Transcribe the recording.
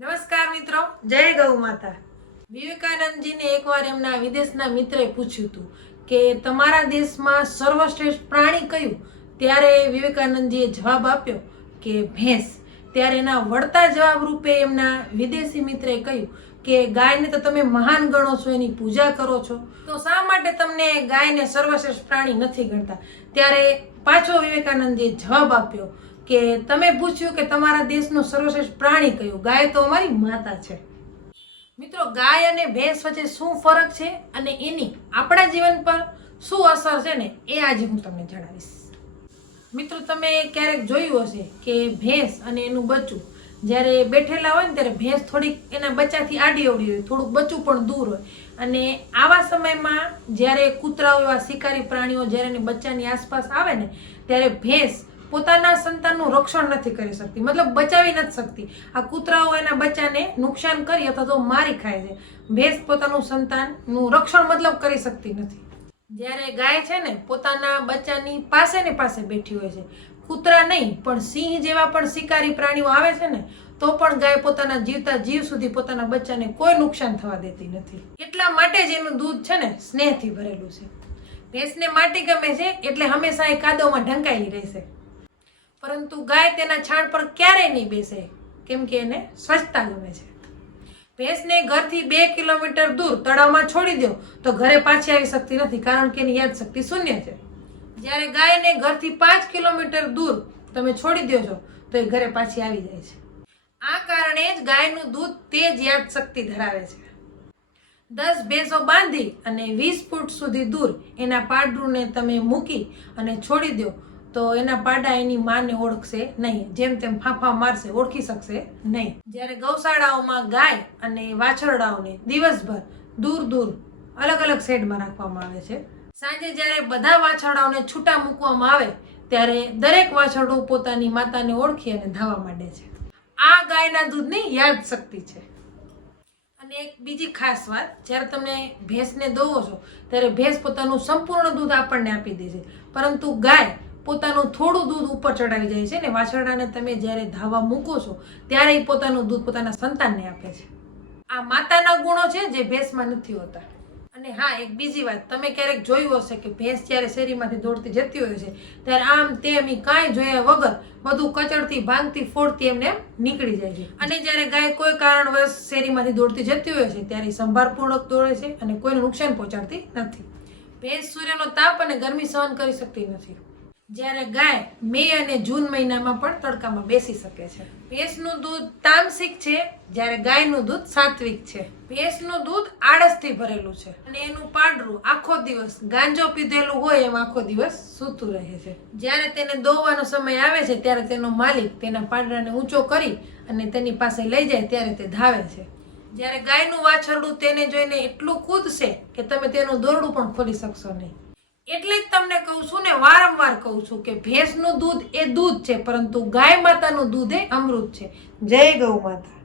નમસ્કાર મિત્રો. જય ગૌ માતા. વિવેકાનંદજીને એકવાર એમના વિદેશના મિત્રે પૂછ્યું હતું કે તમારા દેશમાં સર્વશ્રેષ્ઠ પ્રાણી કયું? ત્યારે વિવેકાનંદજીએ જવાબ આપ્યો કે ભેંસ. ત્યારે એના વળતા જવાબ રૂપે એમના વિદેશી મિત્રે કહ્યું કે ગાયને તો તમે મહાન ગણો છો એની પૂજા કરો છો. તો શા માટે તમને ગાયને સર્વશ્રેષ્ઠ પ્રાણી નથી ગણતા? ત્યારે પાછો વિવેકાનંદજીએ જવાબ આપ્યો કે તમે પૂછ્યું કે તમારા દેશનું સર્વશ્રેષ્ઠ પ્રાણી કયું? ગાય તો અમારી માતા છે. મિત્રો, ગાય અને ભેંસ વચ્ચે શું ફરક છે અને એની આપણા જીવન પર શું અસર છે ને, એ આજે હું તમને જણાવીશ. મિત્રો, તમે ક્યારેક જોયું હશે કે ભેંસ અને એનું બચ્ચું જ્યારે બેઠેલા હોય ને, ત્યારે ભેંસ થોડીક એના બચ્ચાથી આડી અવડી હોય, થોડુંક બચ્ચું પણ દૂર હોય. અને આવા સમયમાં જ્યારે કૂતરાઓ એવા શિકારી પ્રાણીઓ જ્યારે એની બચ્ચાની આસપાસ આવે ને, ત્યારે ભેંસ પોતાના સંતાનનું રક્ષણ નથી કરી શકતી, મતલબ બચાવી નથી શકતી. આ કૂતરાઓ એના બચ્ચાને નુકસાન કરી અથવા તો મારી ખાય છે. ભેંસ પોતાનું સંતાનનું રક્ષણ મતલબ કરી શકતી નથી. જ્યારે ગાય છે ને, પોતાના બચ્ચાની પાસે ને પાસે બેઠી હોય છે. કૂતરા નહીં, પણ સિંહ જેવા પણ શિકારી પ્રાણીઓ આવે છે ને, તો પણ ગાય પોતાના જીવતા જીવ સુધી પોતાના બચ્ચાને કોઈ નુકસાન થવા દેતી નથી. એટલા માટે જ એનું દૂધ છે ને, સ્નેહથી ભરેલું છે. ભેંસને માટી ગમે છે, એટલે હંમેશા એ કાદવમાં ઢંકાયેલી રહેશે. પરંતુ ગાય તેના છાણ પર ક્યારેય નહીં બેસે, કેમ કે એને સ્વચ્છતા ગમે છે. ભેંસને ઘરથી બે કિલોમીટર દૂર તળાવમાં છોડી દો, તો ઘરે પાછી આવી શકતી નથી, કારણ કે એની યાદ શક્તિ શૂન્ય છે. જ્યારે ગાયને ઘરથી પાંચ કિલોમીટર દૂર તમે છોડી દો છો તો એ ઘરે પાછી આવી જાય છે. આ કારણે જ ગાયનું દૂધ તેજ યાદ શક્તિ ધરાવે છે. દસ ભેંસો બાંધી અને વીસ ફૂટ સુધી દૂર એના પાડરૂને તમે મૂકી અને છોડી દો તો એના પાડા એની માને ઓળખશે નહીં. જેમ તેમ ફાંફા મારશે, ઓળખી શકશે નહીં. જ્યારે ગૌશાળાઓમાં ગાય અને વાછરડાઓને દિવસભર દૂર દૂર અલગ અલગ શેડમાં રાખવામાં આવે છે. સાંજે જ્યારે બધા વાછરડાઓને છૂટા મૂકવામાં આવે, ત્યારે દરેક વાછરડું પોતાની માતાને ઓળખી અને ધાવા માંડે છે. આ ગાયના દૂધની યાદ શક્તિ છે. અને એક બીજી ખાસ વાત, જ્યારે તમે ભેંસને દોવો છો, ત્યારે ભેંસ પોતાનું સંપૂર્ણ દૂધ આપણને આપી દે છે. પરંતુ ગાય પોતાનું થોડું દૂધ ઉપર ચડાવી જાય છે ને વાછરડાને તમે જ્યારે ધાવા મૂકો છો, ત્યારે એ પોતાનું દૂધ પોતાના સંતાનને આપે છે. આ માતાના ગુણો છે જે ભેંસમાં નથી હોતા. અને હા, એક બીજી વાત, તમે ક્યારેક જોયું હશે કે ભેંસ જ્યારે શેરીમાંથી દોડતી જતી હોય છે, ત્યારે આમ તેમ ઈ કાંઈ જોયા વગર બધું કચડતી, ભાંગતી, ફોડતી એમને નીકળી જાય છે. અને જ્યારે ગાય કોઈ કારણવશ શેરીમાંથી દોડતી જતી હોય છે, ત્યારે સંભારપૂર્વક દોડે છે અને કોઈને નુકસાન પહોંચાડતી નથી. ભેંસ સૂર્યનો તાપ અને ગરમી સહન કરી શકતી નથી. જ્યારે ગાય મે અને જૂન મહિનામાં પણ તડકામાં બેસી શકે છે. ભેંસનું દૂધ તામસિક છે, જ્યારે ગાયનું દૂધ સાત્વિક છે. ભેંસનું દૂધ આળસથી ભરેલું છે અને એનું પાંડરું આખો દિવસ ગાંજો પીધેલું હોય એમ આખો દિવસ સૂતું રહે છે. જ્યારે તેને દોવાનો સમય આવે છે, ત્યારે તેનો માલિક તેના પાંદડાને ઊંચો કરી અને તેની પાસે લઈ જાય ત્યારે તે ધાવે છે. જ્યારે ગાયનું વાછરડું તેને જોઈને એટલું કૂદશે કે તમે તેનું દોરડું પણ ખોલી શકશો નહીં. એટલે જ તમને કહું છું ને, વારંવાર કહું છું કે ભેંસનું દૂધ એ દૂધ છે, પરંતુ ગાય માતાનું દૂધ એ અમૃત છે. જય ગૌ માતા.